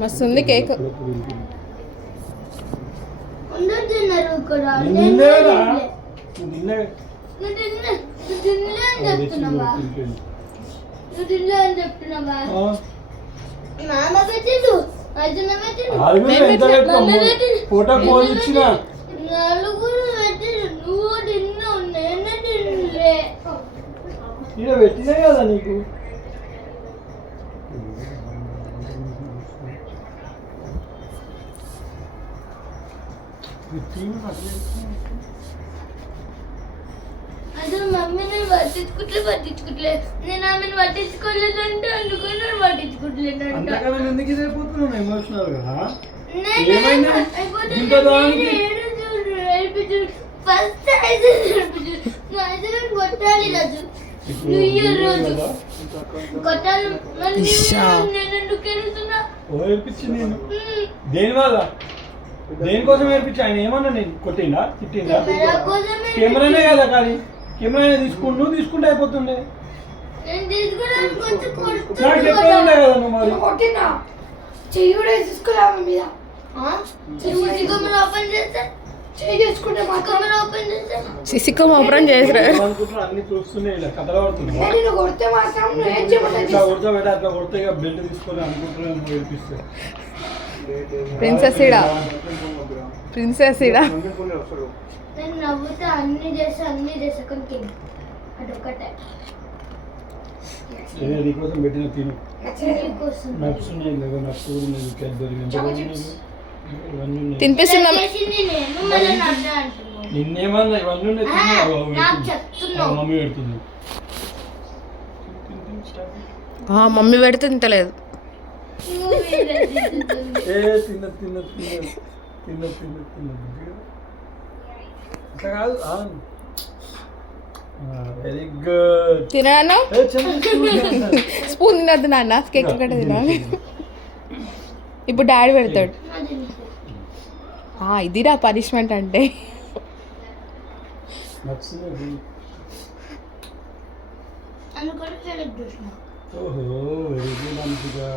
మస్తు ఉంది cake. Photo pose ఇచ్చిన పెట్టినా కదా నీకు. అదే మమ్మీ నేను పట్టించుకుంటలే నేను ఆమెను పట్టించుకోలేదంటే అందుకని నేను పట్టించుకుంటలేదంట. ఎందుకు ఇదైపోతున్నాను ఎమోషనల్ గా? ఫస్ట్ కొట్టాలి రాజు, న్యూ ఇయర్ రోజు కొట్టాలి. నేను ఎందుకు వెళ్తున్నా? దేనివల్ల దేనికోసం ఏర్పించి ఆయన ఏమన్నా నేను కొట్టిందా తిట్టిందా? కెమెరానే కదా కానీ కెమెరా తీసుకుంటే అయిపోతుండే. నాకు చెప్పేది కదా నువ్వు మరి. సిసికం ఓపెన్ చేసారు. అన్ని చూస్తున్నాయి ఇలా కథలు పడుతున్నాయి. అట్లా కొడితే బెల్ట్ తీసుకొని అనుకుంటున్నాను ఏర్పిస్తే. ప్రిన్సెస్ ఇడా నేను నవ్వుతా అన్ని చేసా కొంచెం అదొకటే నీకోసం పెట్టిన తిను నట్స్ తినిపిస్తున్నా. నిన్నేమన్నా ఇవన్నీ మమ్మీ పెడుతుంది. మమ్మీ పెడితే తింటలేదు. Very good. తినాను స్పూన్ తినద్దు నాన్న, కేక్ ఒకటే తినాలి. ఇప్పుడు డాడీ పెడతాడు. ఇదిరా పనిష్మెంట్ అంటే. ఓహో వెరీ గుడ్ మంచిగా.